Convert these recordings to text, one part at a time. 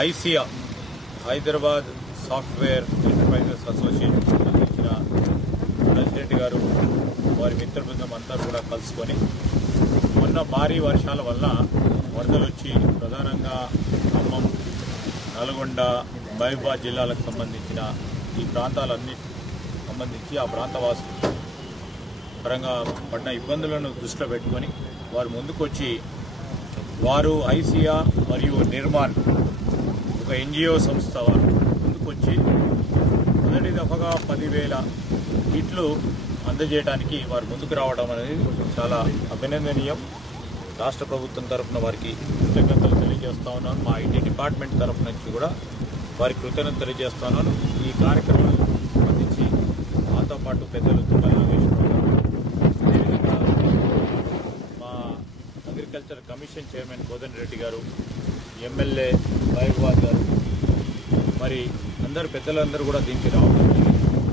Isaiah Hyderabad software enterprises association సంబంధించిన president గారు వారి మిత్ర బృందం అంతా కూడా కలుసుకొని మొన్న భారీ వర్షాల వల్ల వరదలు వచ్చి ప్రధానంగా ఖమ్మం నల్గొండ మహబూబాద్ జిల్లాలకు సంబంధించిన ఈ ప్రాంతాలన్నీ సంబంధించి ఆ ప్రాంతవాసులు పరంగా పడిన ఇబ్బందులను దృష్టిలో పెట్టుకొని వారు ముందుకొచ్చి వారు ఐసియా మరియు నిర్మాణ్ ఒక ఎన్జిఓ సంస్థ వారు ముందుకొచ్చి మొదటి దఫగా పదివేల కిట్లు అందజేయడానికి వారు ముందుకు రావడం అనేది చాలా అభినందనీయం. రాష్ట్ర ప్రభుత్వం తరఫున వారికి కృతజ్ఞతలు తెలియజేస్తా ఉన్నాను. మా ఐటీ డిపార్ట్మెంట్ తరఫు నుంచి కూడా వారికి కృతజ్ఞతలు తెలియజేస్తున్నాను ఈ కార్యక్రమం సంబంధించి మాతో పాటు పెద్దలు అదేవిధంగా మా agriculture commission chairman Kodandi Reddy గారు ఎమ్మెల్యే మహబూబాద్ గారు. మరి అందరు పెద్దలందరూ కూడా దీనికి రావడం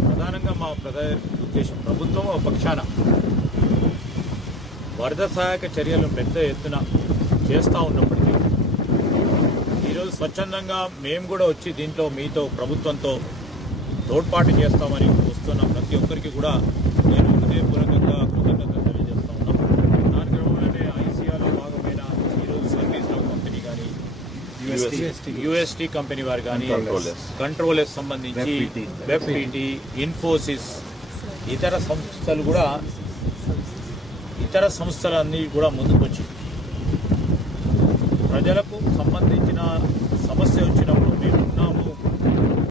ప్రధానంగా మా ప్రధాన ఉద్దేశం ప్రభుత్వం పక్షాన వరద సహాయక చర్యలు పెద్ద ఎత్తున చేస్తూ ఉన్నప్పటికీ ఈరోజు స్వచ్ఛందంగా మేము కూడా వచ్చి దీంట్లో మీతో ప్రభుత్వంతో తోడ్పాటు చేస్తామని వస్తున్న ప్రతి ఒక్కరికి కూడా యుఎస్టీ కంపెనీ వారు కానీ కంట్రోలర్స్ సంబంధించి వెబ్పిటి ఇన్ఫోసిస్ ఇతర సంస్థలు కూడా ఇతర సంస్థలన్నీ కూడా ముందుకొచ్చి ప్రజలకు వచ్చినప్పుడు